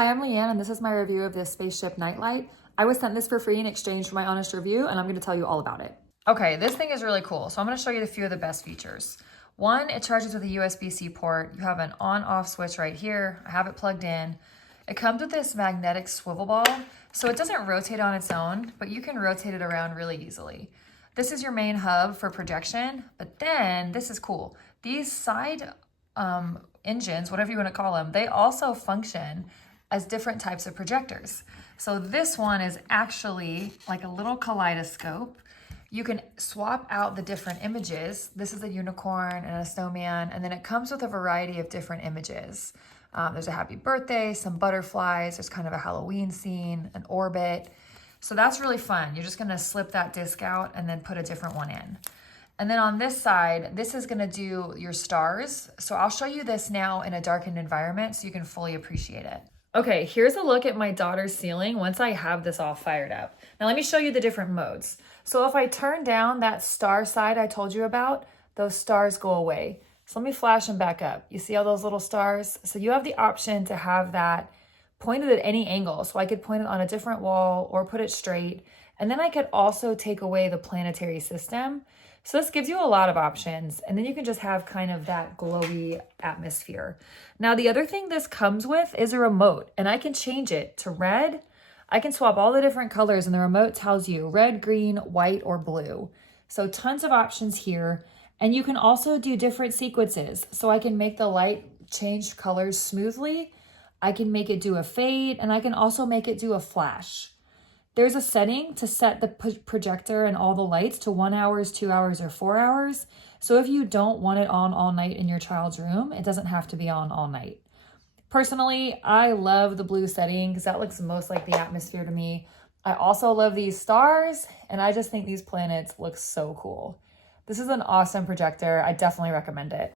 Hi, I'm Leanne, and this is my review of this spaceship nightlight. I was sent this for free in exchange for my honest review, and I'm going to tell you all about it. Okay, this thing is really cool. So I'm going to show you a few of the best features. One, it charges with a USB-C port. You have an on-off switch right here. I have it plugged in. It comes with this magnetic swivel ball, so it doesn't rotate on its own, but you can rotate it around really easily. This is your main hub for projection, but then this is cool. These side engines, whatever you want to call them, they also function as different types of projectors. So this one is actually like a little kaleidoscope. You can swap out the different images. This is a unicorn and a snowman, and then it comes with a variety of different images. There's a happy birthday, some butterflies, there's kind of a Halloween scene, an orbit. So that's really fun. You're just gonna slip that disc out and then put a different one in. And then on this side, this is gonna do your stars. So I'll show you this now in a darkened environment so you can fully appreciate it. Okay, here's a look at my daughter's ceiling once I have this all fired up. Now let me show you the different modes. So if I turn down that star side I told you about, those stars go away. So let me flash them back up. You see all those little stars? So you have the option to have that pointed at any angle. So I could point it on a different wall or put it straight. And then I could also take away the planetary system. So this gives you a lot of options, and then you can just have kind of that glowy atmosphere. Now, the other thing this comes with is a remote, and I can change it to red. I can swap all the different colors, and the remote tells you red, green, white, or blue. So tons of options here, and you can also do different sequences. So I can make the light change colors smoothly. I can make it do a fade, and I can also make it do a flash. There's a setting to set the projector and all the lights to 1 hour, 2 hours, or 4 hours. So if you don't want it on all night in your child's room, it doesn't have to be on all night. Personally, I love the blue setting because that looks most like the atmosphere to me. I also love these stars, and I just think these planets look so cool. This is an awesome projector. I definitely recommend it.